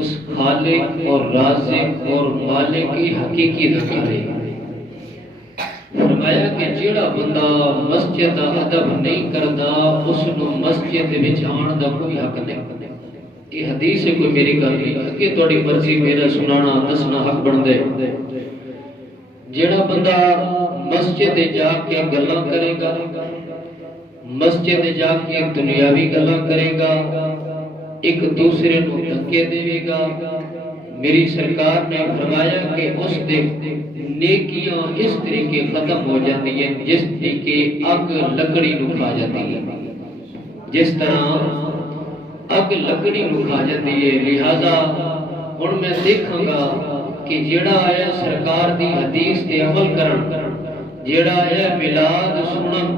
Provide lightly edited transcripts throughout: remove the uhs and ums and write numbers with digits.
اس خالق اور رازق اور مالک کی حقیقی دکھارے۔ فرمایا کہ جیڑا بندہ مسجد دا ادب نہیں کردا اس نو مسجد وچ آن دا کوئی حق نہیں۔ یہ حدیث ہے، کوئی میری گل نہیں کہ تھوڑی مرضی میرا سنانا دسنا حق بن دے۔ جیڑا بندہ مسجد جا کے گلاں کرے گا، مسجد جا کے دنیاوی گلاں کرے گا، ایک دوسرے کو دھکے دے گا، میری سرکار نے فرمایا کہ اس دے نیکیاں اس طریقے ختم ہو جاتی ہیں جس طریقے اگ لکڑی نو کھا جاتی ہے، جس طرح اگ لکڑی نو کھا جاتی ہے۔ لہذا ہن میں دیکھاں گا کہ جیڑا آیا سرکار دی حدیث تے عمل کرن، جیڑا آیا میلاد سنن،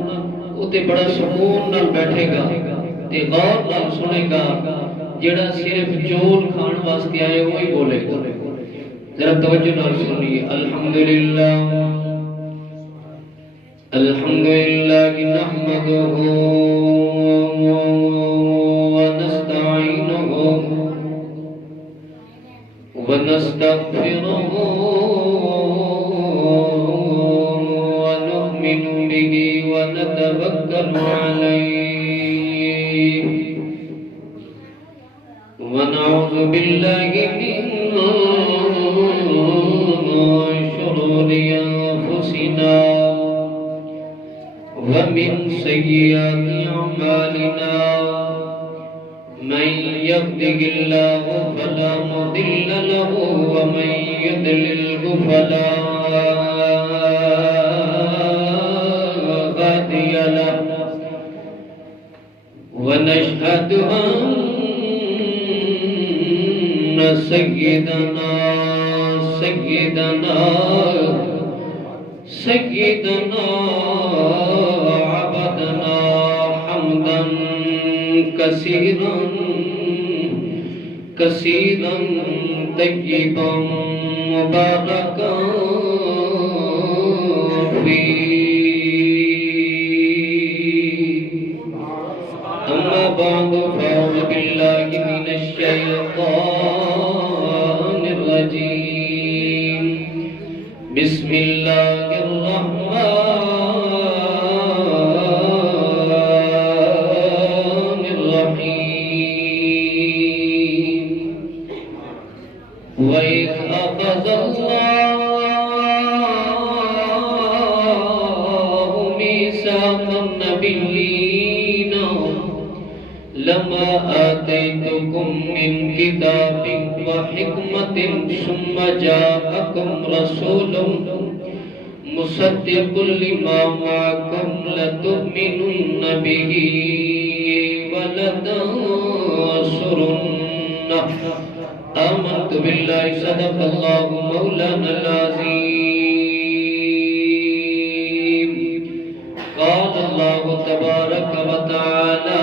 وہ تے بڑا سکون نال بیٹھے گا تے غور نال سنے گا، جیڑا صرف چول کھان واسطے آئے وہی بولے گا۔ ذرا توجہ نال سنیے۔ الحمدللہ الحمدللہ نحمدہ ونستعینہ ونستغفرہ ونؤمن بہ ونتوکل علیہ ونعوذ باللہ من شرور انفسنا ومن سیئات اعمالنا من یهده اللہ فلا مضل له ومن یضلل فلا هادی له ونشهد ان سیدنا سیدنا سیدنا عبدنا حمدا کثیرا کثیرا طیبا مبارکا فیہ۔ اما بعد فاعوذ باللہ من الشیطان بسم اللہ الرحمن الرحیم۔ وَإِذْ أَخَذَ اللَّهُ مِيثَاقَ النَّبِيِّينَ لَمَا آتَيْتُكُم مِّن كِتَابٍ وَحِكْمَةٍ ثُمَّ جَاءَكُمْ رَسُولٌ مُصَدِّقٌ لِّمَا مَعَكُمْ لَتُؤْمِنُنَّ بِهِ وَلَتَنصُرُنَّهُ آمنت باللہ صدق اللہ مولانا العظیم۔ قال اللہ تبارک و تعالی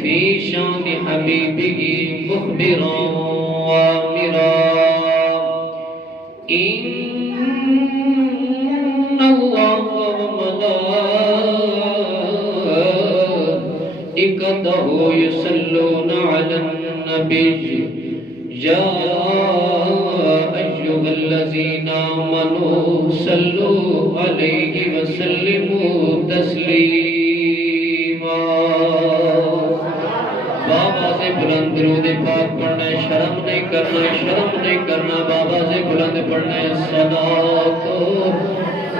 فی شان حبیبہ مخبرا وآمرا ان اللہ وملائکتہ یصلون علی النبی یا ایھا الذین آمنوا صلوا علیہ وسلموا تسلیما۔ بابا سے بلند درود پاک پڑھنا ہے، شرم نہیں کرنا، شرم نہیں کرنا، بابا سے بلند پڑھنا ہے۔ الصلاۃ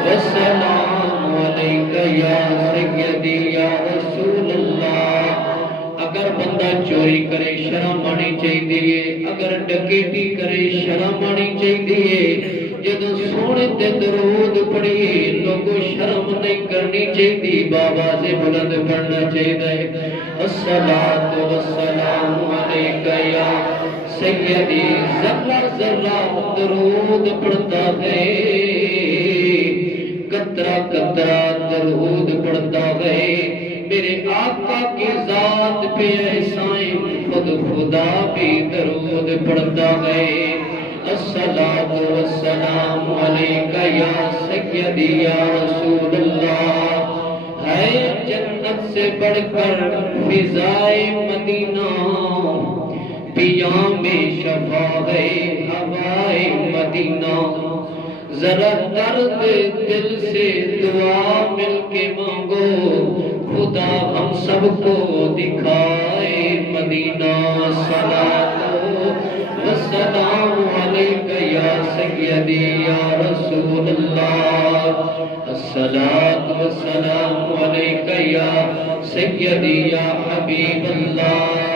والسلام علیک یا سیدی یا رسول اللہ۔ اگر بندہ چوری کرے شرم آنی چاہیے، اگر ڈکیٹی کرے شرم آنی چاہیے، جدو سونے تے درود پڑھیے لوگوں شرم نہیں کرنی چاہیے، بابا سے بلند پڑھنا چاہیے۔ الصلاۃ والسلام علیک یا سیدی، ذرہ ذرہ درود پڑھتا ہے، قطرہ قطرہ درود پڑھتا ہے، میرے آقا کی ذات پہ احسان خود خدا بھی درود پڑھتا ہے۔ الصلاۃ والسلام علیک یا سیدی یا رسول اللہ۔ ہے جنت سے بڑھ کر فضائے مدینہ پیاں میں شفا ہے ہوائے مدینہ ذرا درد دل سے دعا مل کے مانگو خدا ہم سب کو دکھائے مدینہ صلاۃ والسلام علیک یا سیدی یا رسول اللہ الصلاۃ والسلام علیک یا سیدی یا حبیب اللہ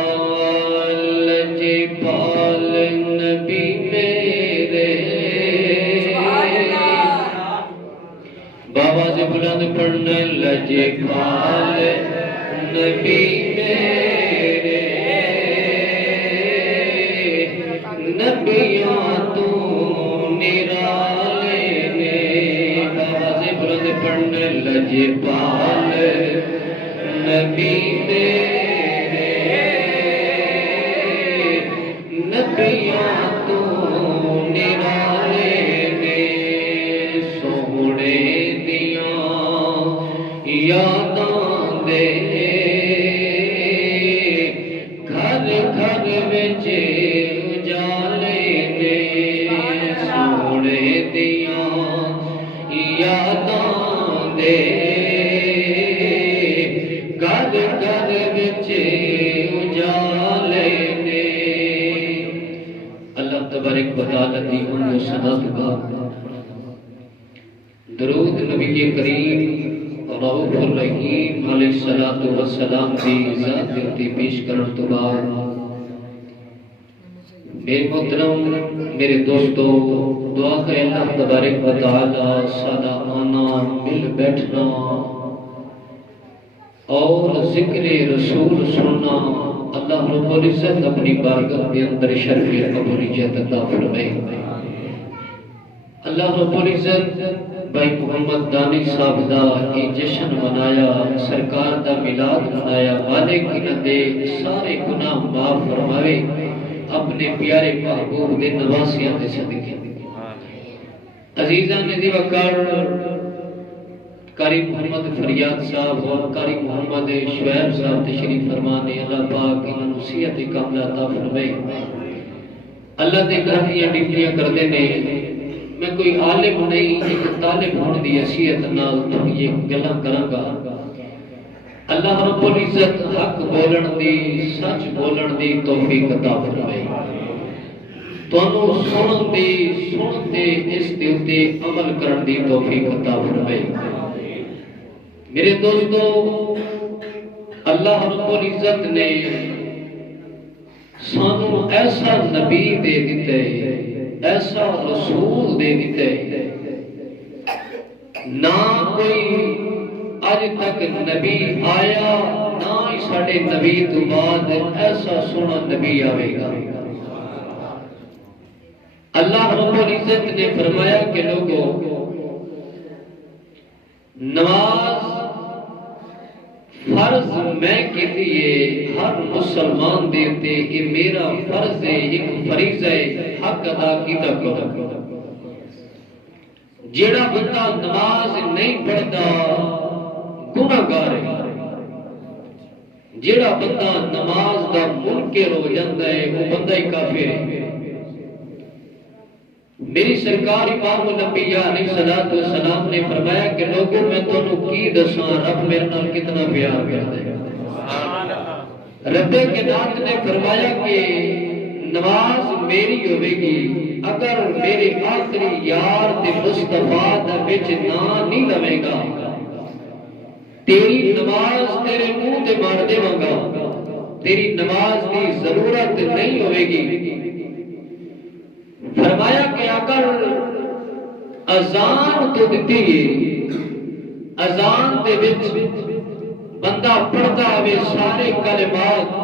لجے پال نبی میرے بابا سے بلند پڑھنے لجے پال نبی میرے نبیاں تو نرالے نے بابا سے بلند پڑھنے لجے پال نبی میرے نبیاں تو نرالے نے سونے یاداں دے گھر گھر وچ اجالے نے سونے دیاں یاداں دے گھر گھر وچ اجالے نے اللہ تبارک و تعالی دی ہم صلوات کا درود نبی کریم رؤوف الرحیم علیہ الصلوۃ والسلام کی ذات تے پیش کرن تو بعد میرے محترم میرے دوستو دعا ہے اللہ تبارک و تعالی سادہ آنا مل بیٹھنا اور ذکر رسول سننا اللہ رب العزت اپنی بارگاہ کے اندر شرف قبولیت عطا فرمائے اللہ رب العزت بھائی محمد دانی صاحب دا یہ جشن منایا سرکار دا میلاد منایا مالک انہاں دے سارے گناہ معاف فرماوے اپنے پیارے محبوب دے نواسیاں دے صدقے عزیزان دی وقار قاری محمد فریاد صاحب اور قاری محمد شعیب صاحب تشریف فرمانے اللہ پاک انہاں نوں صحت کاملہ عطا فرمائے اللہ دے گھر دیاں ڈیوٹیاں کردے نے میں کوئی عالم نہیں ایک طالب ہونے دی حیثیت نال یہ گلاں کراں گا اللہ رب العزت حق بولن دی سچ بولن دی توفیق عطا فرمائے تانوں سنن دے اس دے تے عمل کرن دی توفیق عطا فرمائے میرے دوستو اللہ رب العزت نے سانوں ایسا نبی دے دیتے ایسا رسول دے دیتے نہ کوئی آج تک نبی آیا نہ ہی ساڑھے نبی تو بعد ایسا سونا نبی آئے گا اللہ رب العزت نے فرمایا کہ لوگوں نماز فرض میں کے لیے ہر مسلمان دیتے یہ میرا فرض ہے ایک فریضہ ہے حق ادا کیتا کرو جیڑا بندہ نماز نہیں پڑھتا گناہگار ہے جیڑا بندہ نماز دا منکر ہو جاتا ہے وہ بندہ ہی کافر ہے میری سرکار امام الانبیاء علیہ الصلوۃ والسلام نے فرمایا کہ لوگوں میں تانوں کی دساں رب میرے نال کتنا پیار کرتا ہے رب کے نات نے فرمایا کہ نماز میری ہوے گی اگر میرے آخری یار تے مصطفیٰ دا وچ نام نہیں لوے گا تیری نماز تیرے منہ تے مار دیواں گا تیری نماز کی ضرورت نہیں ہوے گی فرمایا کہ اگر اذان تو دیتی ہے اذان دے وچ بندہ پڑھتا ہوئے سارے کلمات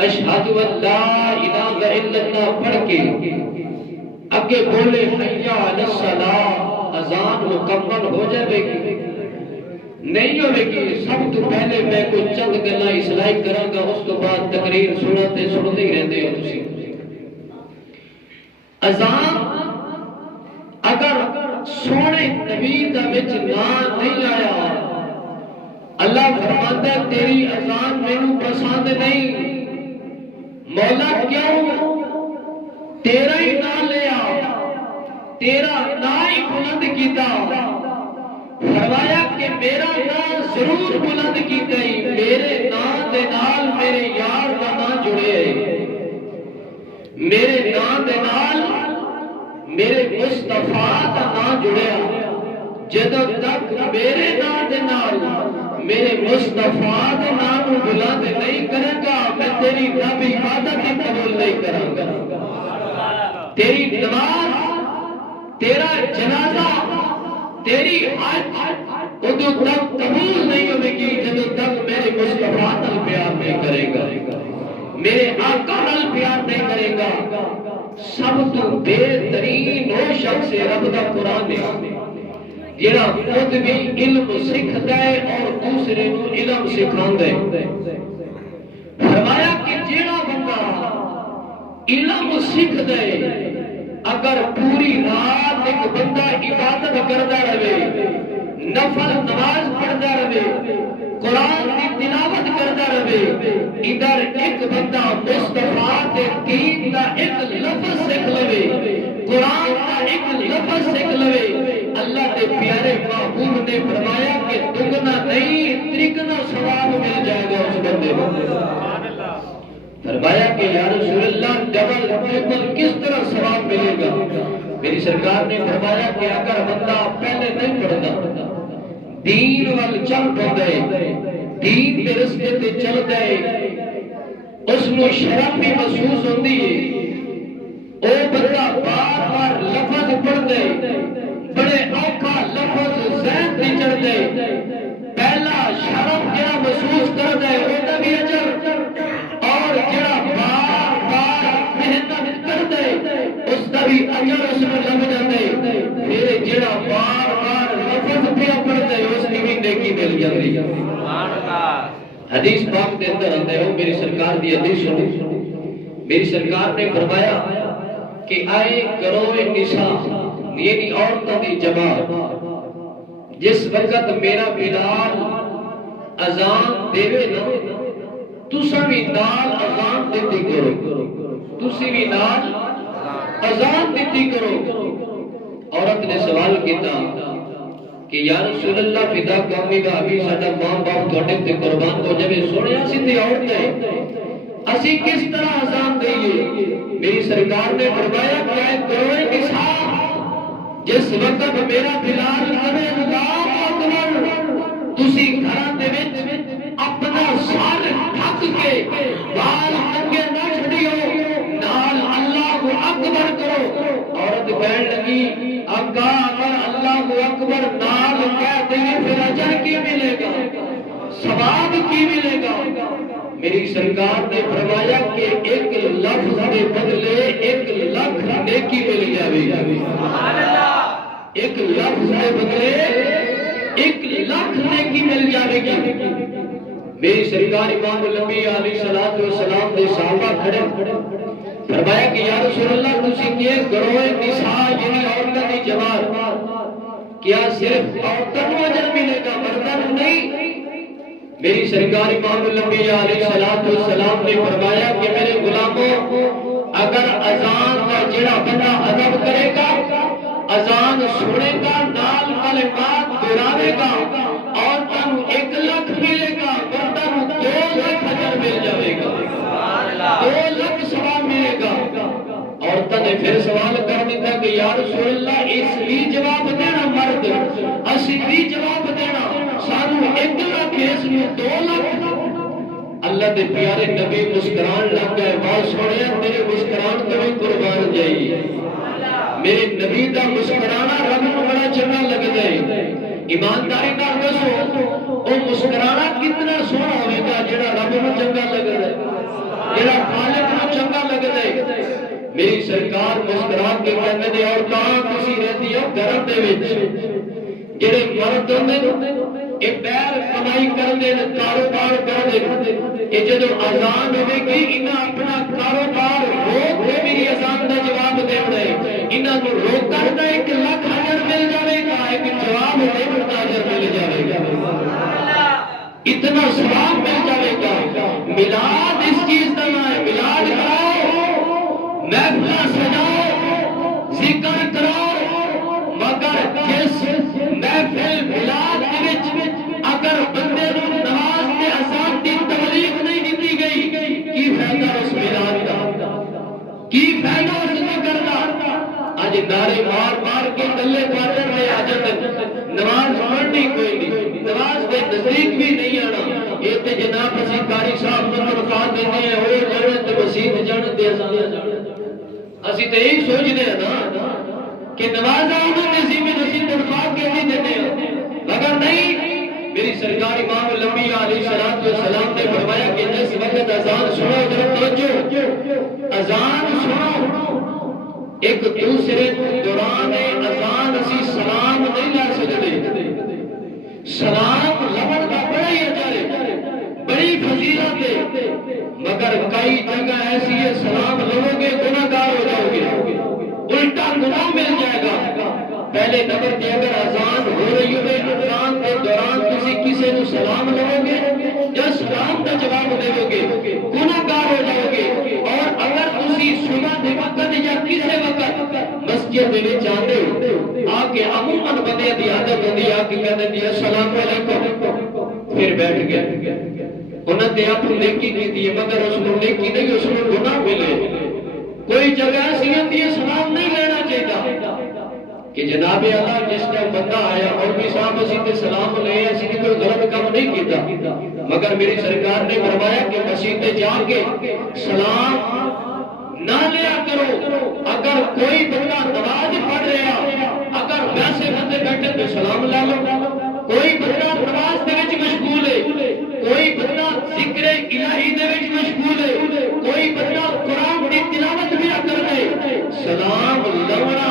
اشہد ان لا الہ الا اللہ پڑھ کے اگے بولے حی علی الصلاۃ اذان مکمل ہو جائے گی نہیں ہوئے گی سب تو پہلے میں کوئی چند گلاں اصلاح کراں گا اس تو بعد تقریر سنتے ہی رہندے ہو تسی اذان اگر سونے نبی دا وچ نام نہیں آیا اللہ فرماتا ہے تیری اذان مینوں پسند نہیں مولا کیوں تیرا ہی نام لیا، تیرا نام ہی بلند کیتا، فرمایا کہ میرا نام ضرور بلند کیتا ہی، میرے نام دے نال میرے یار دا نام جڑے ہے، میرے نام دے نال میرے مصطفیٰ دا نام جڑیا، جدوں تک میرے نام دے نال میرے مصطفیٰ دے نام کو بلند نہیں کرے گا، میں تیری رب عبادت ہی قبول نہیں کروں گا، تیری نماز، تیرا جنازہ، تیری حج ادو تک قبول نہیں ہوگی جدو تک میرے مصطفیٰ نال پیار نہیں کرے گا، میرے آقا نال پیار نہیں کرے گا۔ سب تو بہترین وہ شخص رب دا قرآن ہے جڑا خود بھی علم سکھدا ہے اور دوسرے کو علم سکھاوندا ہے۔ فرمایا کہ جڑا بندہ علم سکھدا ہے، اگر پوری رات ایک بندہ عبادت کرتا رہے، نفل نماز پڑھتا رہے، قرآن کی تلاوت کرتا رہے، ادھر ایک بندہ مصطفیٰ کے دین کا ایک لفظ سیکھ لے، قرآن کا ایک لفظ سیکھ لے، اللہ کے پیارے محبوب نے فرمایا کہ دگنا نہیں ترگنا ثواب مل جائے گا اس بندے کو۔ فرمایا کہ یا رسول اللہ ڈبل ٹرپل کس طرح ثواب ملے گا؟ میری سرکار نے فرمایا کہ اگر بندہ پہلے نہیں پڑھتا، دین وال چل پڑے، دین کے رستے تے چل گئے، اس کو شرم بھی محسوس ہوتی ہے، وہ بندہ بار بار لفظ پڑھ دے، بڑے اوکھا لفظ ذہن تے چڑھ دے، پہلا شرم کیا محسوس کر دے وہ بھی اجر، اور جڑا بار بار محنت کر دے اس کا بھی اجر اس میں لگ جاتے، پھر جڑا بار بار لفظ پیا پڑھ دے اس کی بھی نیکی مل جاتی۔ حدیث پاک کے اندر آتا ہے، میری سرکار دی حدیث سنو، میری سرکار نے فرمایا کہ آئے گروہ نساء یعنی عورتوں کی جماعت، جس وقت میرا بلال اذان دیوے نا تساں بھی نال اذان دیتی کرو، تسی بھی نال اذان دیتی کرو۔ عورت نے سوال کیتا کہ یا رسول اللہ فدا قومی کا ابھی ساڈا ماں باپ تواڈے تے قربان ہو جاوے، سونے اسی تے عورت اسی کس طرح اذان دئیے؟ میری سرکار نے فرمایا کہ اے گروہ نساء، جس وقت میرا بلال کہے اللہ اکبر، تسی گھراں دے وچ اپنا سر ڈھک کے بال ننگے نہ چھڈیو، نال اللہ اکبر کرو۔ عورت کہنے لگی آقا اگر اللہ اکبر نال کہہ دیں پھر اجر کی ملے گا، ثواب کی ملے گا؟ میری سرکار نے فرمایا کہ ایک لفظ کے بدلے 1,00,000 نیکی مل جائے گی، ایک لفظ کے بدلے 1,00,000 نیکی مل جائے گی۔ میری سرکار امام الانبیاء علیہ السلام دے صحابہ کھڑے، فرمایا کہ یا رسول اللہ تسی کہ گروہ نساء یعنی عورتوں کی جماعت، کیا صرف عورتوں کو اجر ملے گا مردوں کو نہیں؟ میری سرکار امام الانبیاء علیہ السلام نے فرمایا کہ میرے غلاموں، اگر اذان کا جڑا بندہ ادب کرے گا، اذان سنے گا، نال کلمات دہراوے گا، عورتوں کو 1,00,000 ملے گا، مردوں کو 2,00,000 اجر مل جائے گا، 2,00,000 ثواب ملے گا۔ عورتوں نے پھر سوال کر دیا کہ یا رسول اللہ اس لیے جواب دینا مرد، اسی بھی جواب دینا، سانو 1,00,000 اس میں 2,00,000۔ اللہ دے پیارے نبی مسکران لگ گئے، بات سنیا میرے مسکران تو بھی قربان جائیے، میرے نبی دا مسکرانا رب کو بڑا چنگا لگ گئے۔ ایمانداری نال دسو او مسکرانا کتنا سونا ہوئے گا جڑا رب کو چنگا لگ گئے، جڑا خالق کو چنگا لگ گئے۔ میری سرکار مسکران کے کہنے دے اور کہاں کسی رہتی ہو گھر دے وچ جڑے مرد ہوندے اے پیر کمائی کردے کاروبار کردے، اے جدوں اذان ہوے گی انہاں اپنا کاروبار روک کے میری اذان دا جواب دینا ہے، انہاں نوں روکن دا 1,00,000 اجر مل جائے گا، ایک جواب دینے دا اجر مل جائے گا، اتنا ثواب مل جائے گا۔ میلاد اس چیز کا نام ہے، میلاد کا اج نعرے مار مار کے گلے پاٹن میں آ جاتے نماز پڑھنی کوئی نہیں نماز کے نزدیک بھی نہیں آنا یہ تے جناب اسی قاری صاحب کو تنخواہ دینے ہیں وہ جانے تے مسجد جانے تے اذان اسی تے یہی سوچنے ہیں نا کہ نماز انہوں نے ذمہ نصیب تنخواہ کے نہیں دیتے ہیں مگر نہیں میری سرکار امام الانبیاء علیہ السلام نے فرمایا کہ جس وقت اذان سنو ادھر توجہ اذان سنو ایک دوسرے دوران اذان اسی سلام نہیں لا سکتے سلام لبن کا بڑا ہی اجر ہے بڑی فضیلت ہے مگر کئی جگہ ایسی ہے سلام لوگوں گے گناہ گار ہو جاؤ گے الٹا گناہ مل جائے گا پہلے نمبر تے اگر اذان ہو رہی ہوئے اذان کے دوران کسی کسی کو سلام لو گے یا سلام کا جواب دو گے گناہ گار ہو جاؤ گے اور اگر تسی صبح دے وقت یا کسی وقت مسجد دے وچ آندے ہو آ کے عموماً بندے دی عادت ہوندی آ کے کہندے دی السلام علیکم پھر بیٹھ گئے انہاں نے اپنی نیکی کی مگر اس کو نیکی نہیں اس کو گناہ ملے کوئی جگہ ایسی ہوتی ہے سلام نہیں لینا چاہیے کہ جناب اللہ جس کا بندہ آیا اور بھی صاحب اسی تے سلام لے اسی نے کوئی غلط کام نہیں کیتا مگر میری سرکار نے فرمایا کہ مسجد تے جا کے سلام نہ لیا کرو اگر کوئی بندہ نماز پڑھ رہا اگر ویسے بندے بیٹھے تو سلام لا لو کوئی بندہ نماز دے وچ مشغول ہے کوئی بندہ ذکر الہی دے وچ مشغول ہے کوئی بندہ قرآن دی تلاوت بھی کر رہے سلام لونا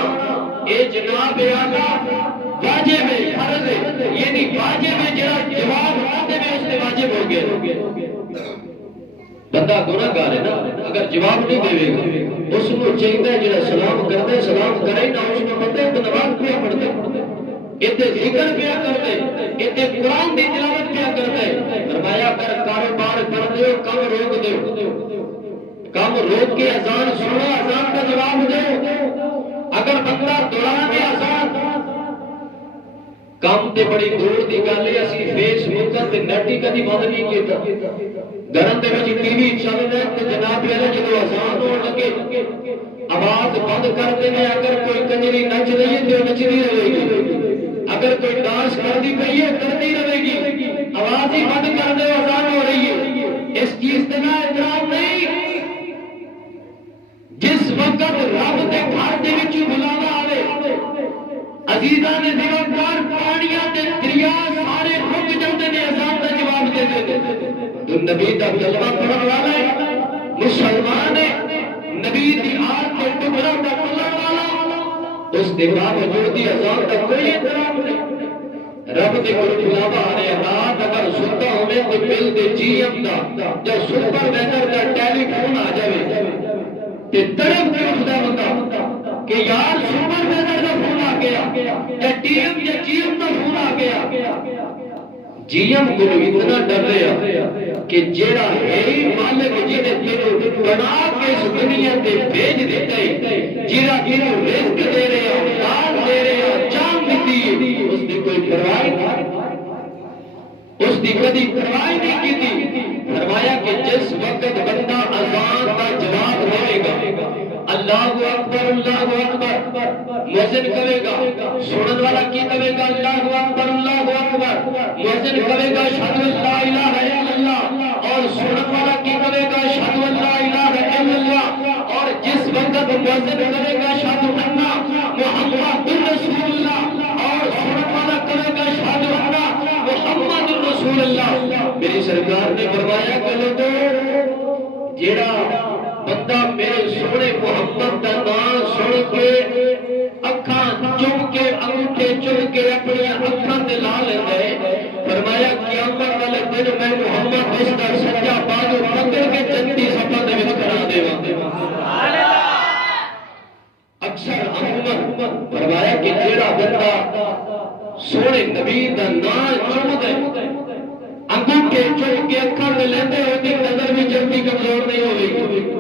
اے جناب آقا واجب ہے فرض ہے یعنی واجب ہے جڑا جواب آتے میں اس سے واجب ہو گیا بندہ گناہ گار ہے نا اگر جواب نہیں دے گا اس کو چاہیے جڑا سلام کرتا ہے سلام کرے نہ اس کو پتہ ہے نماز پڑھا پڑھتے اتنے ذکر پیا کرتے اتنے قرآن دی تلاوت پیا کرتے فرمایا کر کاروبار کر دو کم روک دو کم روک کے اذان سنو اذان کا جواب دو اگر بندہ دوران اذان کام تے بڑی دور دی گل ہے اسی فیس بک تے نیٹ ہی کدی بند نہیں کیتا گھراں دے وچ ٹی وی چل رہا تے جناب علی جدوں اذان ہون لگے آواز بند کر دینے اگر کوئی کنجری نچ رہی ہے تے نچدی رہے گی اگر کوئی ڈانس کردی پئی ہے کرتی رہے گی آواز ہی بند کر دے اذان ہو رہی ہے اس چیز تے نہ احترام نہیں جس وقت رب دے گھر دے وچ بلاوا آوے عزیزاں نے دیوار پانیاں تے دریا سارے رک جاندے نے اذان دا جواب دے دے تو نبی دا کلمہ پڑھن والا ہے مسلمان ہے نبی دی آل تے ٹکڑا دا پڑھن والا اس دے باوجود دی اذان دا کوئی احترام نہیں رب دے کول بلاوا آ رہا رات اگر ستا ہوے تے بل دے جی ایم دا یا سپر ویزر دا ٹیلی فون آ جاوے تے تڑپ کے اٹھدا بندہ کہ یار سپر ویزر دا فون آ گیا یا ٹی ایم یا جی ایم دا فون آ گیا جی ایم کو اتنا ڈر رہا کہ جیڑا ہے مالک جی نے تینوں بنا کے اس دنیا تے بھیج دیتا ہے جیڑا تینوں رزق دے رہا اولاد دے رہا جان دیتی اس دی کوئی پرواہ نہیں اس دی کبھی پرواہ نہیں کی فرمایا کہ جس وقت بندہ اذان کا جواب دے گا اللہ اکبر مؤذن کہے گا سنن والا کی کہے گا اللہ اکبر مؤذن کہے گا اشہد ان لا الہ الا اللہ اور سنن والا کی کہے گا اشہد ان لا الہ الا اللہ اور جس وقت مؤذن کہے گا اشہد ان محمد رسول اللہ اور سنن والا کہے گا اشہد ان محمد رسول اللہ میری سرکار نے فرمایا کہ لوگوں جیڑا بندہ میرے سونے محمد دا نام سن کے اکھاں چم کے انگوٹھے چم کے اپنی اکھاں تے لا لیندا ہے فرمایا قیامت والے دن میں محمد اس دا سچا بازو پکڑ کے جنتی صفاں دے وچ کھڑا دیواں سبحان اللہ اکثر عموماً فرمایا کہ جیڑا بندہ سونے نبی دا نام چمدا ہے انگوٹھے چم کے اکھاں تے لیندے ہوئے دی نظر بھی جلدی کمزور نہیں ہوئی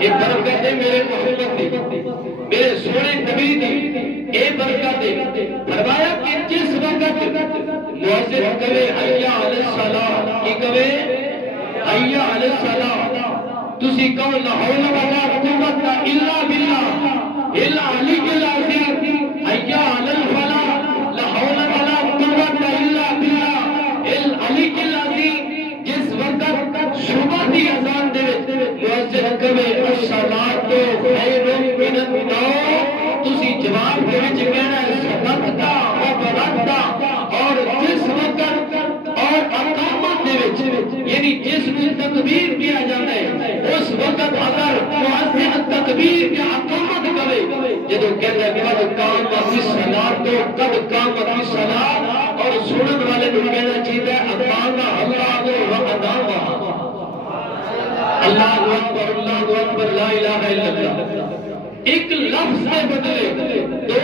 یہ برکت ہے میرے محمد دی میرے سونے نبی دی اے برکت ہے فرمایا کہ جس وقت مؤذن کہے حیا علی الصلاۃ کی کہے حیا علی الصلاۃ تسی کہو لا حول ولا قوت الا باللہ الا علی تکبیر کی اقامت کرے جدو کہتا ہے قد قامت الصلاۃ تو قد قامت الصلاۃ اور سنن والے کو کہنا چاہیے اقامہ اللہ و ادامہ اللہ اکبر لا الہ الا اللہ ایک لفظ سے بدلے دو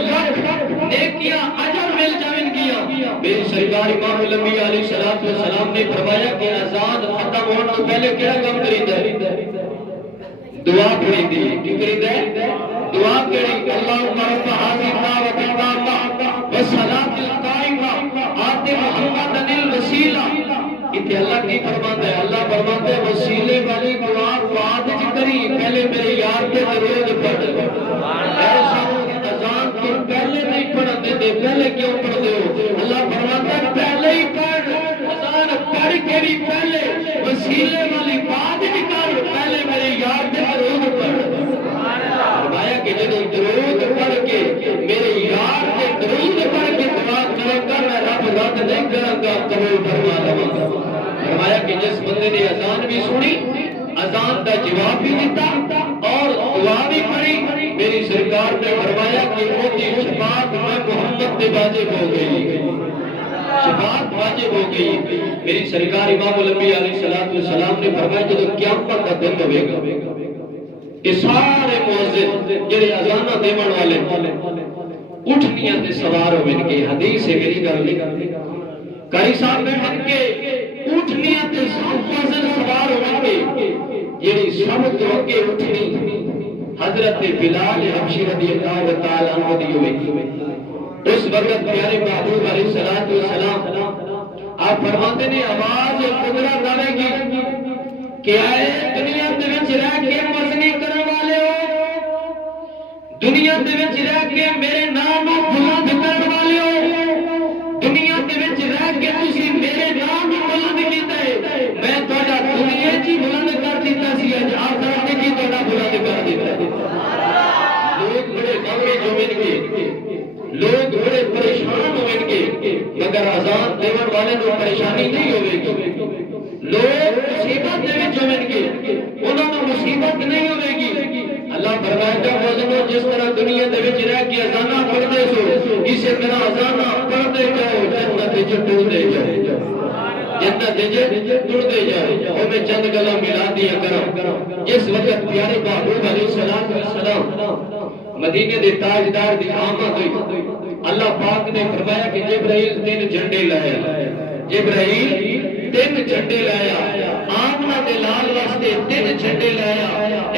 لاکھ نیکیاں اجر مل جائیں گیا میری سرکار امام الانبیاء علیہ السلام نے فرمایا کہ اذان ختم ہونے سے پہلے کیا کام کریدا ہے دعا کریدی کی کریدا ہے دعا کری اللہم رب هذه الدعوۃ التامہ والصلاۃ القائمہ آت محمد الوسیلہ اتنے اللہ کی فرماتا ہے اللہ فرماتا ہے وسیلے والی دعا بعد وچ کری پہلے میرے یار کے درود پڑھ ایسا اذان کے پہلے نہیں پڑھتے تھے پہلے کیوں پڑھتے ہو اللہ فرماتا ہے پہلے ہی پڑھ اذان پڑھ کے بھی پہلے وسیلے والی بعد وچ کر پہلے میرے یار کے درود پڑھ فرمایا کہ جب درود پڑھ کے میرے یار کے درود پڑھ کے دعا کرے گا میں رب رد نہیں کروں گا قبول فرما لوں گا فرمایا کہ جس بندے نے اذان بھی سنی اذان کا جواب بھی دیتا اور دعا بھی پڑھی میری سرکار نے فرمایا کہ وہ کی شفاعت میں محمد پہ واجب ہو گئی شفاعت واجب ہو گئی میری سرکار امام الانبیاء علیہ السلام نے فرمایا کہ قیامت کا دن ہوے گا یہ سارے مؤذن جڑے اذاناں دیون والے اٹھنیاں تے سوار ہوون گے حدیث ہے میری گل نہیں قاری صاحب بیٹھ کے اٹھنیاں تے مؤذن سوار ہوون گے جڑی سب تو اگے اٹھنی حضرت بلال حبشی رضی اللہ تعالی عنہ دی ہوئی اس وقت پیارے محبوب علیہ السلام آپ فرماتے نے آواز قدرت آئے گی کہ آئے دنیا دے وچ رہ کے مزنی کرنے والے ہو دنیا دے وچ رہ کے میرے نام کو بلند کرنے والے ہو دنیا دے وچ رہ کے تسی میرے نام کو بلند کیتا ہے میں تہاڈا دنیا وچ بلند کر دیتا سی اج آخرت وچ تہاڈا بلند کر دیتا ہے لوگ بڑے غمے جویں گے لوگ بڑے پریشان ہوئیں گے مگر اذان دیون والے کو پریشانی نہیں ہوئے گی لوگ مصیبت دے وچ ہوئیں گے انہاں نوں مصیبت نہیں ہوے گی اللہ فرماتا ہے جس طرح دنیا دے وچ رہ کے اذاناں پڑھدے سو اسی طرح اذاناں پڑھدے جاؤ جنت وچ ٹردے جاؤ جنت وچ ٹردے جاؤ او میں چند گلاں ملا دیا کراں جس وقت پیارے محبوب علیہ السلام مدینے دے تاجدار دی آمد ہوئی اللہ پاک نے فرمایا کہ جبرائیل 3 جھنڈے لائے جبرائیل 3 جھنڈے لایا آمنہ دے لال واسطے 3 جھنڈے لایا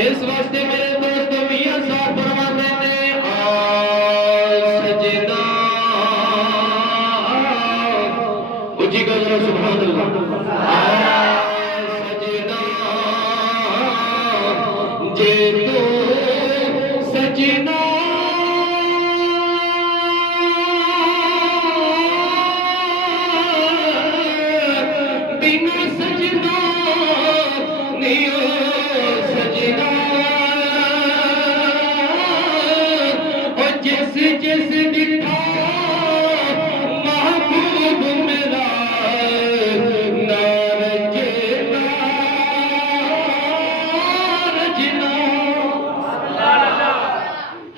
اس واسطے میرے دوستو میاں صاحب فرماتے ہیں سجدہ اچھی کہو ذرا سبحان اللہ سجدہ جے تو سجدہ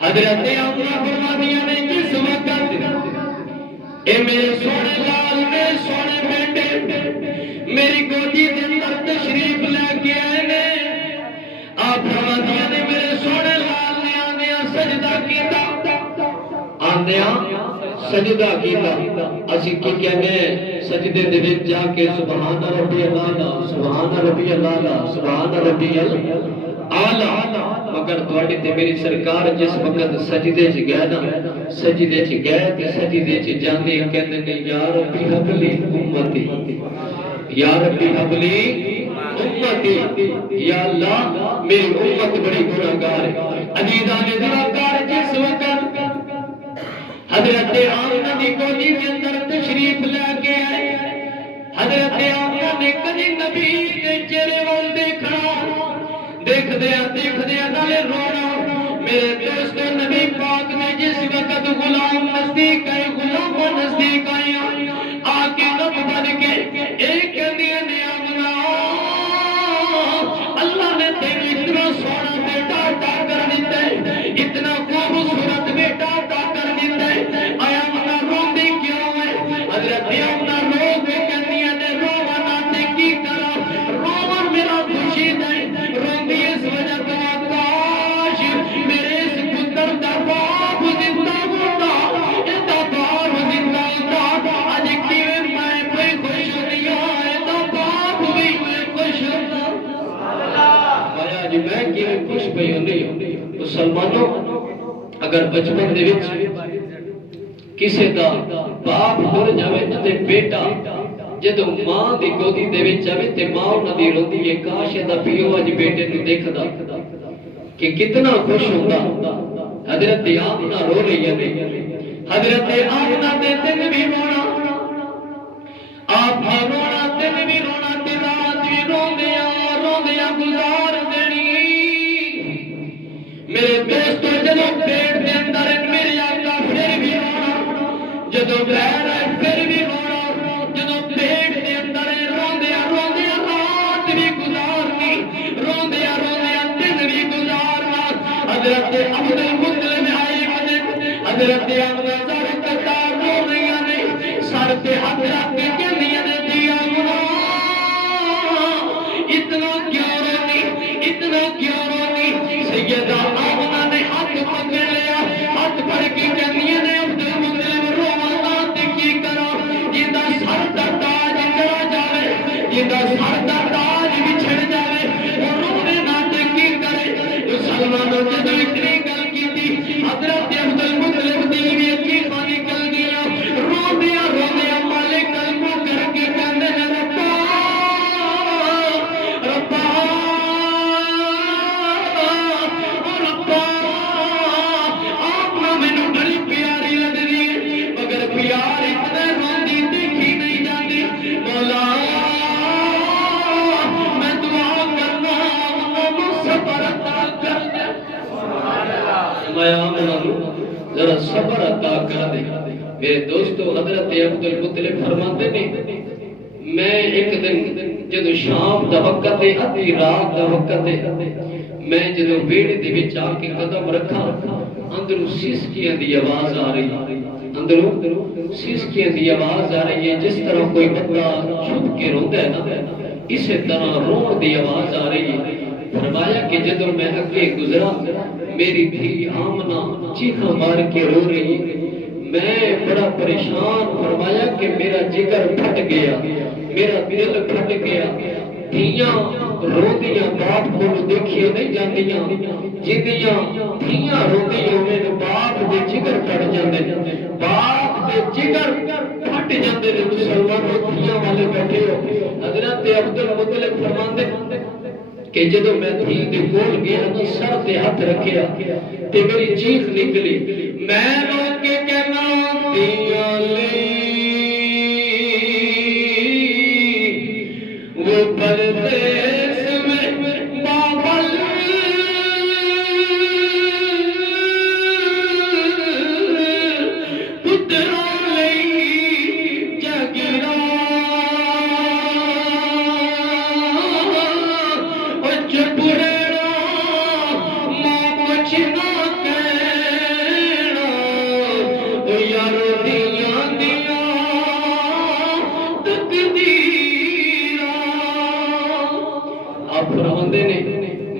حضرت آمنہ فرماتی نے جس وقت اے میرے سونے لال میں سونے بیٹے میری گودی دے اندر تشریف لے کے آئے نے آپ فرماتی نے میرے سونے لال نے آندیاں سجدہ کیتا آندیاں سجدہ کیتا اسی کی کہنے سجدے دے وچ جا کے سبحان ربی اللہ سبحان ربی اللہ سبحان ربی اعلی مگر تواڈی تے میری سرکار جس وقت سجدے چ گئے نا سجدے چ گئے تے سجدے چ جاندے کہندے نے یا ربی حب لی امتی یا ربی حب لی امتی یا اللہ میری امت بڑی گناہگار ہے عزیزان گناہگار جس وقت حضرت آمنہ دی گودی کے اندر تشریف لے کے آئے حضرت آمنہ نے کبھی نبی کے چہرے وال دیکھا دیکھ دیا نالے رونا میرے دوست نبی پاک نے جس وقت غلام نزدیک آئے غلام نزدیک آئے آکے نب بن کے ایک دیا نے آمنا اللہ نے تیرے اتنا سونا بیٹا جی میں کہ خوش پئی ہونی مسلمانوں اگر بچپن دے وچ کسی دا باپ مر جاوے تے بیٹا جدوں ماں دی گودی دے وچ جاوے تے ماں انہاں دی روندی ہے کاش دا پیو اج بیٹے نوں دیکھدا کہ کتنا خوش ہوندا حضرت آمنہ رو رہی ہے حضرت آمنہ دے دن بھی رونا آپ بھی رونا دن بھی رونا تے رات بھی روندیاں گزار دینی میرے دوستو جدوں پیٹ دے اندر میرے آقا پھر بھی رونا جدوں بہن ہے پھر بھی رونا جدوں پیٹ دے اندر روندیاں رات بھی گزارنی روندیاں دن بھی گزارنا حضرت عبد المطلب آئی وجہ حضرت آمنہ سر کتار رو رہی نے سر پہ ہاتھ رکھ کے کہنی نے دیا گنا اتنا کیوں رونی سیدہ آمنہ نے ہاتھ پکڑ لیا ہاتھ پڑ کے کہنی نے عبد المطلب روانا تے کی کرا جندا سر دا تاج چڑھا جاوے جندا سر دا تاج بچھڑ جاوے اور رونے نہ تے کی کرے مسلمانوں جدوں اتنی گل کیتی حضرت عبد المطلب دی بھی اچھی خانی کل گیا روندیاں مالک کلمہ کر کے کہندے نے ربا آپ نہ مینوں بڑی پیاری لگدی ہے مگر پیار اتنے روندی دیکھی نہیں جاندی مولا میں دعا کرنا انہوں صبر عطا کر دے میں آمنہ ذرا صبر عطا کر دے میرے دوستو حضرت عبد المطلب فرماتے نے میں ایک دن جدو شام دا وقت ہے ادھی رات دا وقت ہے میں جدو بیڑے دے وچ آ کے قدم رکھا اندروں سسکیاں دی آواز آ رہی اندروں سسکیاں دی آواز آ رہی ہے جس طرح کوئی بندہ چھپ کے روندا ہے نا اسی طرح رون دی آواز آ رہی ہے فرمایا کہ جدو میں اگے گزرا میری دھی آمنہ چیخاں مار کے رو رہی میں بڑا پریشان فرمایا کہ میرا جگر پھٹ گیا میرا دل پھٹ گیا دھیاں روندیاں باپ کو دیکھیے نہیں جاندیاں جدیاں دھیاں روندیاں میرے باپ دے جگر پھٹ جاندے باپ دے جگر پھٹ جاندے نے مسلمانوں دھیاں والے بیٹھے ہو حضرت عبد المطلب فرماندے کہ جدو میں دھی دے کول گیا نا سر تے ہاتھ رکھیا تے میری چیخ نکلی میں رو کے کہنا دیاں لئی وہ پردیس میں بابل پتروں لئی جگیرا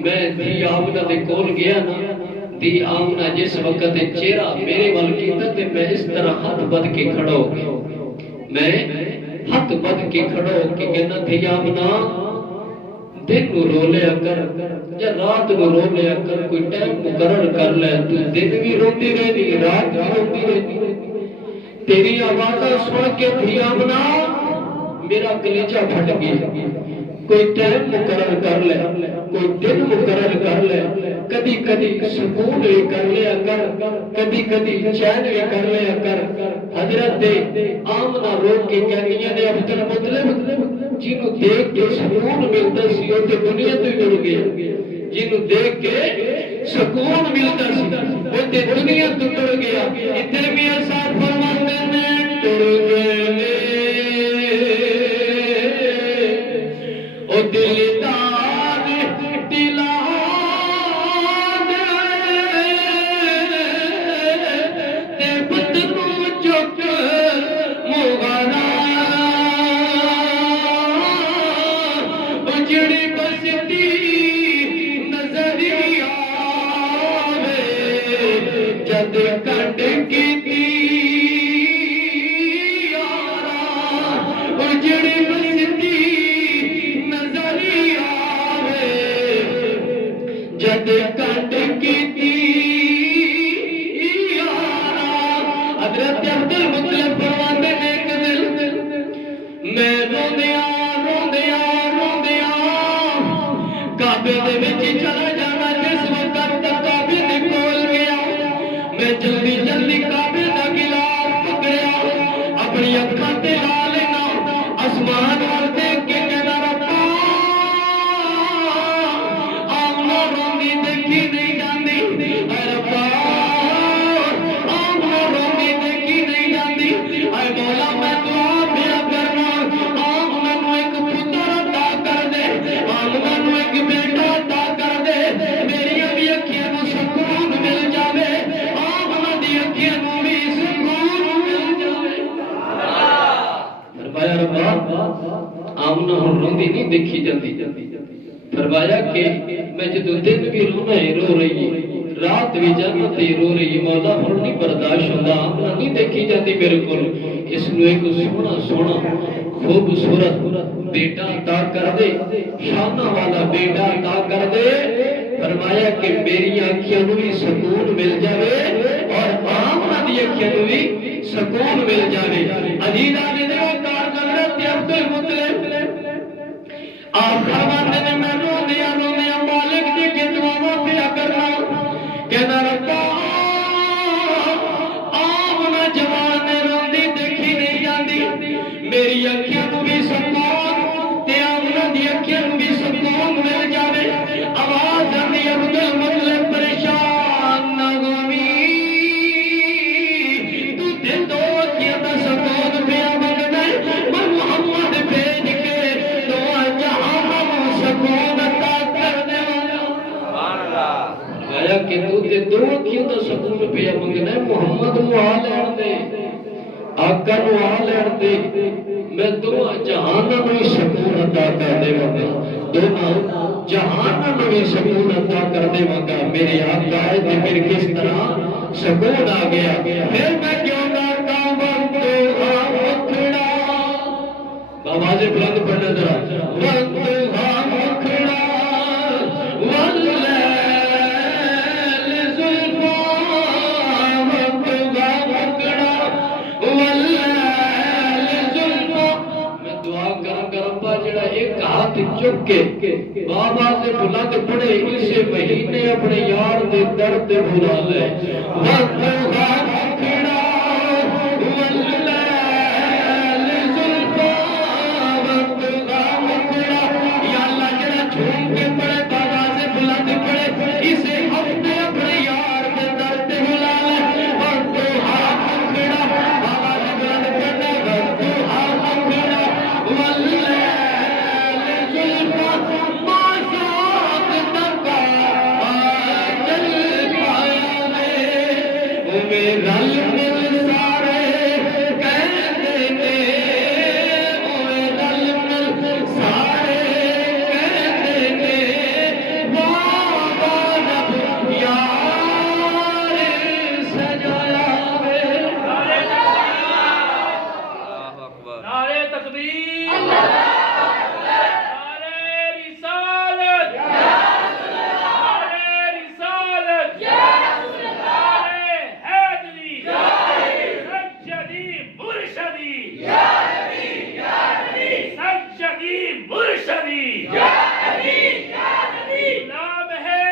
میں دی آمنہ دے کول گیا نا دی آمنہ جس وقت چہرہ میرے وال کیتا تے میں اس طرح ہاتھ بد کے کھڑو میں ہاتھ بد کے کھڑو کہ کہنا دی آمنہ دن نو رو لیا کر یا رات نو رو لیا کر کوئی ٹائم مقرر کر لے تو دن بھی روتی رہنی رات بھی روتی رہنی تیری آوازہ سن کے دی آمنہ میرا کلیجہ پھٹ گیا کوئی ٹائم مقرر کر لے کوئی دن مقرر کر لے کدی کدی سکون بھی کر لیا کر کدی کدی چین بھی کر لیا کر حضرت آمنہ رو کے کہنیاں نے عبد المطلب جنہوں دیکھ کے سکون ملتا سی وہ تے دنیا تو ہی مل گیا جنہوں دیکھ کے سکون ملتا سی وہ تے دنیا تو ٹر گیا ادھر میاں صاحب فرماتے نے ٹر گئے او دلدار دلان تے بدنوں چک مغانا اجڑی بستی نظری آوے جد کٹ کی جد کٹ کی حضرت عبد المطلب فرماتے نے ایک دل میں روندیا کعبے دے وچ چلا جانا جس وقت تک کعبے دے کول گیا میں جلدی جلدی کعبے دا گلاف پکڑیا اپنی اکھاں تے لا لینا آسمان وال دیکھ کے کہنا ربا آمنا روندی دیکھی نہیں جاندی اے ربا آمنا روندی دیکھی نہیں جاندی اے مولا میں دعا پیا کرنا آمنا نو ایک پتر عطا کر دے آمنا نو ایک بیٹا عطا کر دے میری بھی اکھیاں نو سکون مل جاوے آمنا دی اکھیاں نو بھی سکون مل جاوے فرمایا ربا آمنا ہن روندی نہیں دیکھی جاندی فرمایا کہ میں جدو دن بھی رونا ہے رو رہی ہے رات بھی جانا تے رو رہی ہے مولا ہن نہیں برداشت ہوندا آمنا نہیں دیکھی جاندی میرے کول اس نو ایک سونا خوبصورت بیٹا عطا کر دے شانہ والا بیٹا عطا کر دے فرمایا کہ میری آنکھیاں نو بھی سکون مل جاوے اور آمنا دی آنکھیاں نو بھی سکون مل جاوے عزیزاں نے دیوکار حضرت عبد المطلب آپ فرماتے نے میں روندیا مالک جی کے دعاواں پیا کرنا کہنا ربا آمنا جوان روندی دیکھی نہیں جاندی میری اکھیاں نو بھی سکون تے آمنا دی اکھیاں نو بھی سکون مل جاوے آواز آندی عبد المطلب پریشان نہ ہووی تو تے دو اکھیاں دا سکون پیا منگنا میں محمد بھیج کے دو جہان نو سکون عطا کرنے والا سبحان اللہ آیا کہ تو تے دو اکھیاں دا سکون پیا منگنا محمد نو آ لین دے آقا نو آ لین دے میں دو جہان نو سکون عطا کر دے وگا دونوں جہان نو سکون عطا کر دے وگا میرے آقا ہے تے پھر کس طرح سکون آ گیا پھر میں کیوں نہ کام تو مکھڑا آواز بلند پڑھنا ذرا وقت ہاں مکھڑا واللیل زلفا وقت ہاں مکھڑا واللیل زلفا میں دعا کر ربا جڑا ایک ہاتھ چک کے بابا سے بلند پڑے اسے مہینے اپنے یار دے درد بھلا لے وقت ہاں مکھڑا واللیل زلفا وقت ہاں مکھڑا یا اللہ جڑا جھوم کے پڑے بابا سے بلند پڑے اسے ہفتے اپنے یار دے درد بھلا لے وقت ہاں مکھڑا بابا سے بلند پڑے وقت ہاں مکھڑا واللیل زلفا ماشاء تک آجل پایا لے میرا رل سارے کہتے نے رل سارے کہتے نے بابا رب یار سجایا نعرے تکبیر نعرے رسالت نعرے رسالت نعرے حیدری سجدی مرشدی سجدی مرشدی غلام ہے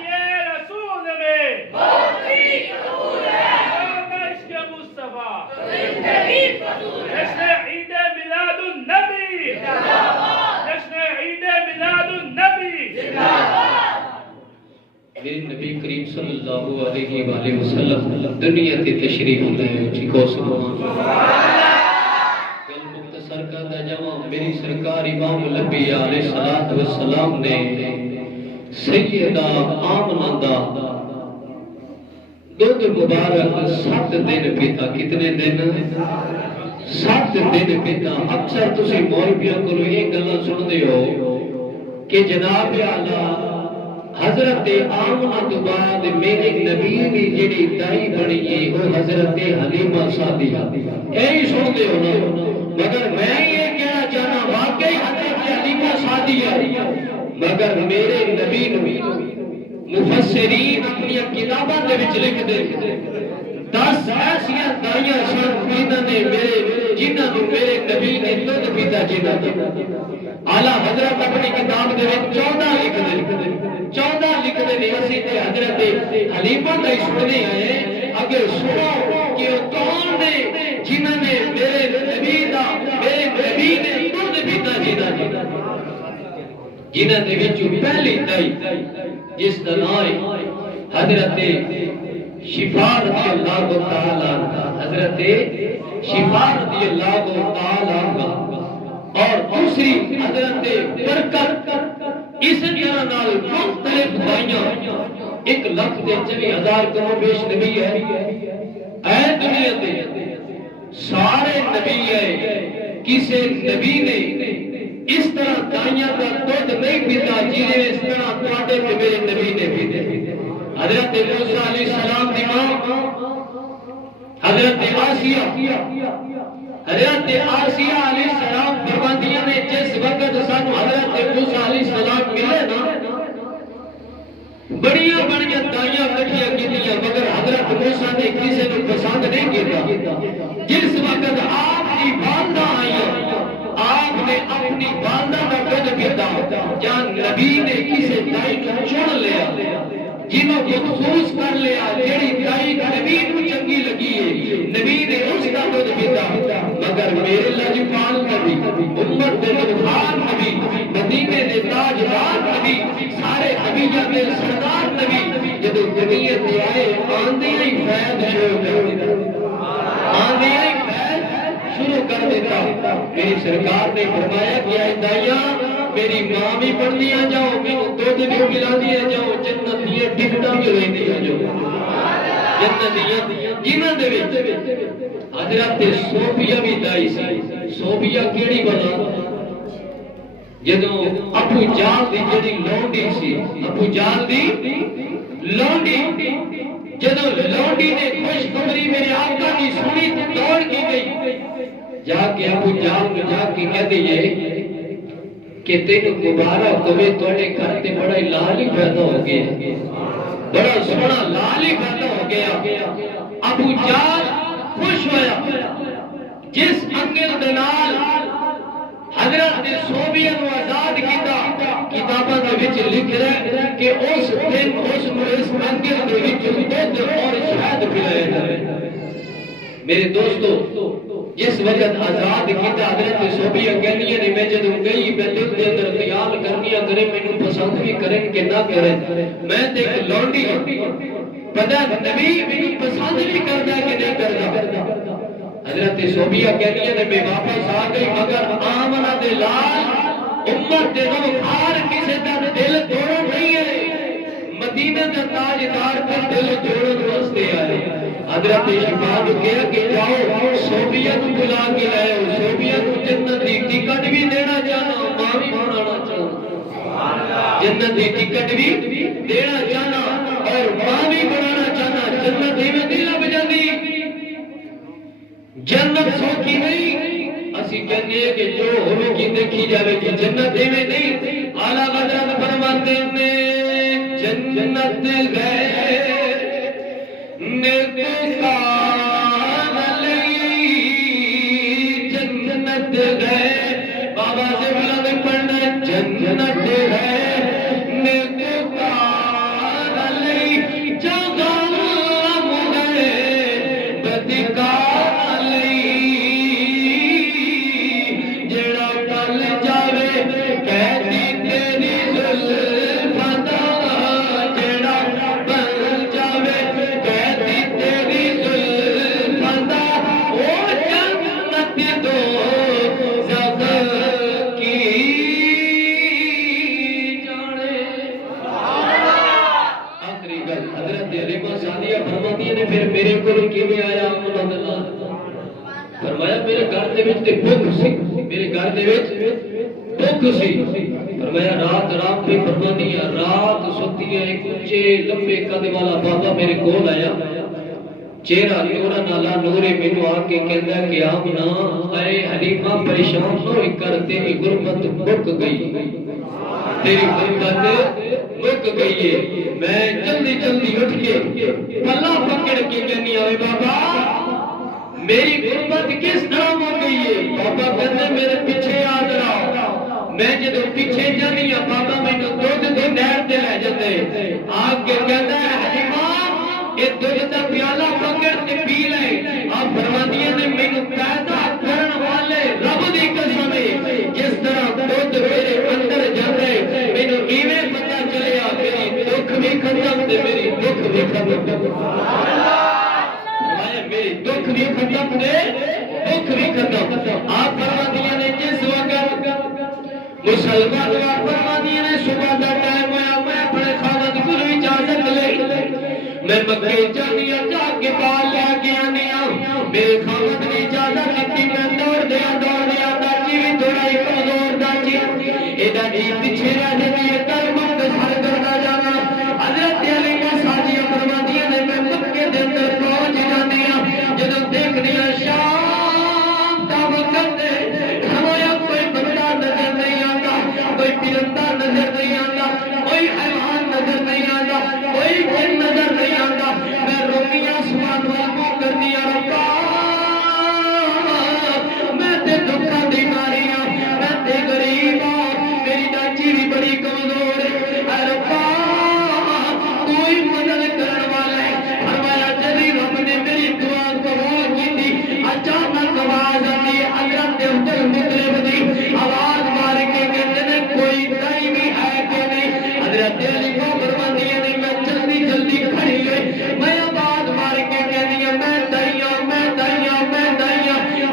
یہ رسول میں عشق مصطفیٰ جشن عید میلاد النبی جشن عید میلاد النبی میرے نبی کریم صلی اللہ علیہ وآلہ وسلم دنیا تے تشریف لائے اچھی کو سبحان گل مختصر کرتا جاواں میری سرکار امام الانبیاء علیہ السلام نے سیدہ آمنہ دا دودھ مبارک 7 دن پیتا کتنے دن 7 دن پیتا اکثر تسی مولویاں کو یہ گلاں سن دے ہو کہ جناب اعلیٰ حضرت آمنہ تو بعد میرے نبی دی جڑی دائی بنی ہے وہ حضرت حلیمہ سعدیہ یہی سن دے ہو نا مگر میں یہ کہنا چاہنا واقعی حضرت حلیمہ سعدیہ مگر میرے نبی مفسرین اپنی کتاباں دے وچ لکھ دے 10 ایسیاں دائیاں سن جنہاں نوں میرے نبی نے دودھ پیتا جینا اعلیٰ حضرت اپنی کتاب دے وچ 14 لکھ دے 14 لکھ دے نے اسی تے حضرت حلیمہ دا سننے آئے اگے سنو کہ وہ کون نے جنہاں نے میرے نبی نے دودھ پیتا جینا جنہاں دے وچ پہلی دائی جس دا نام حضرت شفا رضی اللہ تعالی عنہ حضرت شفا رضی اللہ تعالی عنہ اور دوسری حضرت برکت اس طرح نال مختلف دائیاں 1,40,000 کروڑ بیش نبی ہے اے دنیا تے سارے نبی ہے کسی نبی نے اس طرح دائیاں کا دودھ نہیں پیتا جنہیں اس طرح تواڈے تے میرے نبی نے پیتے حضرت موسیٰ علیہ السلام دی ماں حضرت آسیہ علیہ السلام فرماندیاں نے جس وقت سانو حضرت موسیٰ علیہ السلام ملے نا بڑیاں دائیاں کٹھیاں کیتیاں مگر حضرت موسیٰ نے کسی نے پسند نہیں کیتا جس وقت آپ کی والدہ آئیاں آپ نے اپنی والدہ کا دودھ پیتا جہاں نبی نے کسی دائی کو چن لیا جنہوں کو مخصوص کر لیا جیڑی دائی نبی کو چنگی لگی ہے نبی نے اس کا دودھ پیتا مگر میرے لاجپال نبی امت دے مدخار نبی مدینے دے تاجدار نبی سارے نبیوں کے سردار نبی جدو دنیا دے آئے آندیاں ہی فیض شروع کر دیتا آندیاں ہی فیض شروع کر دیتا میری سرکار نے فرمایا کہ اے دائیاں میری ماں بھی پڑھ دیا جاؤ میرے دودھ بھی پلا دیا جاؤ جنت دیا ٹکٹاں بھی لے دیا جاؤ جنت دیا جنہاں دے وچ حضرت صوفیہ بھی دائی سی صوفیہ کیڑی بنا جدوں ابو جہل دی جڑی لونڈی سی ابو جہل دی لونڈی جدوں لونڈی نے خوشخبری میرے آقا کی سنی تو دوڑ کی گئی جا کے ابو جہل نے جا کے کہہ دیے کہ تینوں مبارک ہوئے توڑے گھر تے بڑا لال ہی پیدا ہو گیا بڑا سونا لال ہی پیدا ہو گیا ابو جہل خوش ہویا جس انگل دے نال حضرت نے صوفیہ کو آزاد کیتا کتاباں دے وچ لکھ رہا کہ اس دن اس انگل دے وچ دودھ اور شہد پلایا جائے میرے دوستو جس وقت آزاد کیتا حضرت صوفیہ کہنی ہے میں جدوں گئی میں دل دے اندر خیال کرنیاں کرے مینوں پسند بھی کریں کہ نہ کریں میں تے ایک لونڈی پتہ نبی مینوں پسند بھی کردا کہ نہیں کردا حضرت صوفیہ کہنی ہے میں واپس آ گئی مگر آمنہ دے لال امت دے غمخار کسے دا دل توڑ نہیں ہے مدینہ دا تاجدار کا دل جوڑن واسطے آئے حضرت شفا کو کہا کہ جاؤ صوفیہ کو بلا کے لائے صوفیہ کو جنت دی ٹکٹ بھی دینا چاہنا ماں بھی بنانا چاہنا جنت دی ٹکٹ بھی دینا چاہنا اور ماں بھی بنانا چاہنا جنت ہی میں دل اب جاندی جنت سوکھی نہیں اسی کہنے ہیں کہ جو ہوئے کی دیکھی جاوے کہ جنت ہی میں نہیں اعلیٰ حضرت فرماتے ہیں جنت گئے نیکوکار علی جنت گئے بابا سے بلند پڑھنا جنت گئے نیکوکار علی جگہ گئے بدکار علی جڑا پل جاوے کہتی تیری زلفاں دا جڑا پل جاوے کہتی تیری زلفاں دا او جنت دو زخ کی جانے آخری گل حضرت حلیمہ سعدیہ فرماتی نے پھر میرے کو کیویں آیا امن اللہ فرمایا میرے گھر دے وچ تے بھوک سی میرے گھر دے وچ بھوک سی فرمایا رات پہ فرماتی ہے رات ستی ہے ایک اونچے لمبے قد والا بابا میرے کول آیا چہرہ نورا نالا نورے مینوں آ کے کہندا کہ آمنا اے حلیمہ پریشان نہ کر تیری غربت مک گئی تیری غربت مک گئی ہے میں جلدی جلدی اٹھ کے پلا پکڑ کے کہنی آئے بابا میری غربت کس طرح مک گئی ہے بابا کہندے میرے پیچھے آ ذرا میں جدوں پیچھے جانی ہاں بابا مینوں دودھ دے نہر تے لے جاندے آ کے کہندا ہے حلیمہ یہ دودھ دا پیالہ پکڑ کے پی لے آپ فرماندیاں نے مینوں پیدا کرن والے رب دی قسم ہے جس طرح دودھ میرے اندر جاندے مینوں ایویں پتہ چلیا میری دکھ بھی ختم تے میری دکھ بھی ختم فرمایا میری دکھ بھی ختم تے دکھ بھی ختم آپ فرماندیاں نے جس وقت مسلمان فرماندیاں نے صبح دا ٹائم ہویا میں اپنے خاوند کو اجازت لے میں مکے جانیا جا کے بال لے کے آنیا میرے خاوند نے اجازت دیتی میں دوڑ دیا داچی بھی تھوڑا ہی کمزور داچی ایڈا جی پیچھے رہ جاتی ہے کل مت سر کرنا جانا حضرت علی کا ساجی فرماندیاں نے میں مکے دے اندر پہنچ جاندی ہاں جدوں دیکھنی ہاں شام دا وقت ہمارا کوئی بندہ نظر نہیں آتا کوئی پرندہ نظر نہیں آتا کوئی حیوان نظر نہیں آتا کوئی جن نظر نہیں آتا میں روکیاں سبحان اللہ کرنی ربا میں تے دکھاں دی ماری ہاں میں تے غریب ہاں میری ڈاچی بھی بڑی کمزور ہے اے ربا کوئی مدد کرن والا ہے فرمایا جدی رب نے میری دعا قبول کیتی اچانک آواز آئی حضرت عبد المطلب دی آواز مار کے کہتے نے کوئی دائی بھی ہے کہ نہیں حضرت علی کو فرماندیاں نے میں جلدی جلدی کھڑی ہوئی میں آواز مار کے کہنی ہوں میں دائیاں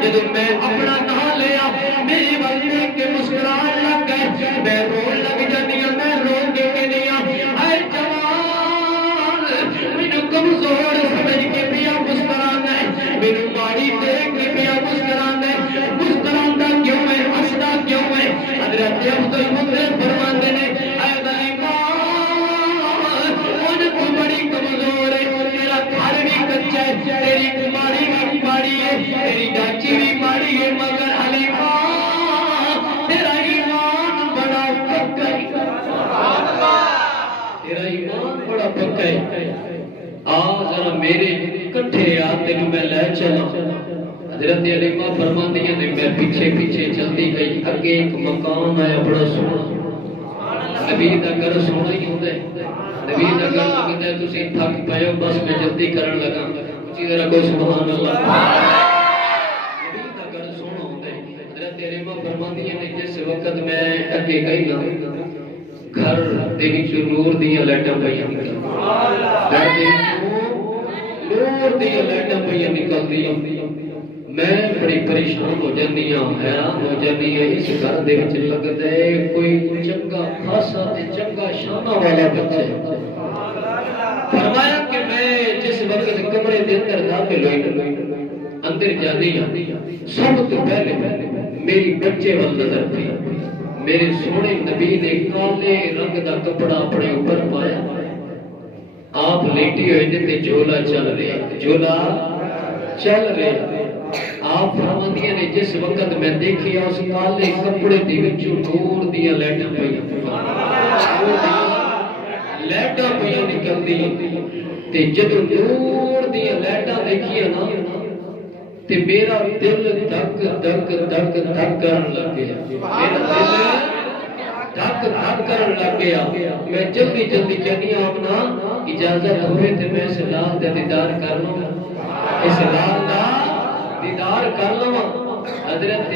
جدوں میں اپنا نام لیا میری والدہ کے مسکران لگ گئے میں رون لگ جانی ہوں میں رو کے کہنی ہوں اے جوان مینوں کمزور سمجھ کے پیا مسکرانا ہے مینوں ماڑی دیکھ کے پیا مسکرانا ہے مسکرانا کیوں ہے ہنسدا کیوں ہے حضرت عبد المطلب فرماندے نے اے غریبا ان کو بڑی کمزور ہے تیرا گھر بھی کچا ہے تیری کماری بھی ماڑی ہے تیری ڈاچی بھی ماڑی ہے مگر حلیمہ تیرا ایمان بڑا پکا ہے تیرا ایمان بڑا پکا ہے آ ذرا میرے کٹھے آ تینوں میں لے چلا حضرت علیمہ فرماندیاں نے میں پیچھے پیچھے چلتی گئی اگے ایک مکان آیا بڑا سونا نبی دا گھر سونا ہی ہوتا ہے نبی دا گھر لگتا ہے تسی تھک پئے بس میں جلدی کرن لگا اسی طرح کوئی سبحان اللہ نبی دا گھر سونا ہوتا ہے حضرت علیمہ فرماندیاں نے جس وقت میں اگے گئی نا گھر دے وچ نور دیاں لائٹاں پئیاں گھر دے نور دیاں لائٹاں پئیاں نکلدیاں میں بڑی پریشان ہو جانی ہوں حیران ہو جانی ہے اس گھر دے وچ لگدا ہے کوئی چنگا خاصا تے چنگا شانہ والا بچہ ہے فرمایا کہ میں جس وقت کمرے دے اندر داخل ہوئی اندر جانی ہوں سب تو پہلے میری بچے وال نظر پئی میرے سونے نبی نے کالے رنگ دا کپڑا اپنے اوپر پایا آپ لیٹی ہوئے تے جھولا چل رہا آپ فرماندیاں نے جس وقت میں دیکھیا اس کالے کپڑے دے وچوں نور دیاں لائٹاں پئیاں لائٹاں پئیاں نکلدیاں تے جدوں نور دیاں لائٹاں دیکھیاں نا تے میرا دل دھک دھک دھک دھک کرن لگ گیا میرا دل دھک دھک کرن لگ گیا میں جلدی جلدی کہنی آمنا اجازت ہوئے تے میں اس لال دا دیدار کر لوں اس لال دا دیدار کر لوں حضرت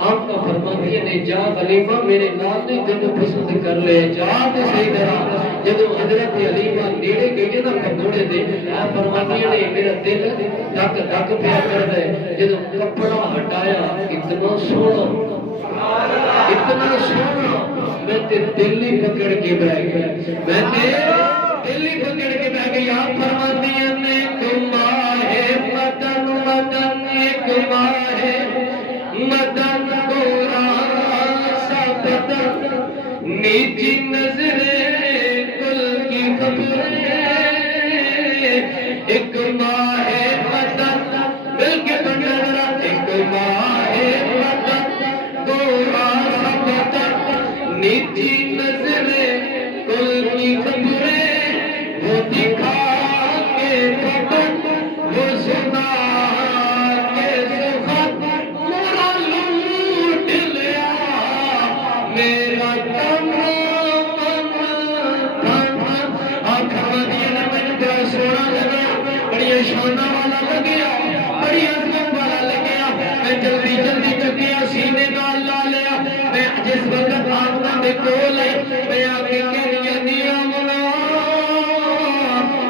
آمنا فرماندیاں نے جا حلیمہ میرے لال نے تینوں پسند کر لے جا تے صحیح طرح جدوں حضرت حلیمہ نیڑے گئی نا پگوڑے دے آپ فرماندیاں نے میرا دل دھک دھک پیا کر دے جدوں کپڑا ہٹایا اتنا سونا میں تے دل ہی پکڑ کے بیٹھ گیا میں تے دل ہی پکڑ کے بیٹھ گیا آپ فرماندیاں نے تمہارے مدن مدن تمہارے مدن گورا سا بدن نیچی نظریں کل کی خبریں ایک ماہ نیچی نظریں کل کی خبریں وہ دکھا کے خبر وہ سنا کے سخن پورا لوٹ لیا میرا کمرہ سونا لگا بڑی شانہ والا لگیا بڑی عظمت والا لگیا میں جلدی جلدی چکیا سینے نال لا لیا میں جس وقت آتما میں کول ہے میں آگے کہنیا دیا منا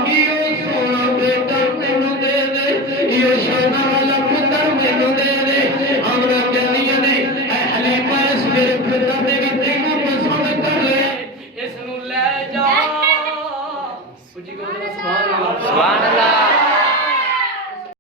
یہ سونا بیٹا مینوں دے دے یہ شانہ والا پتر مینوں دے دے ہمارا کہنیا نے اے حلیمہ اس میرے پتر نے بھی تینوں پسند کر لے اس نو لے جا سبحان اللہ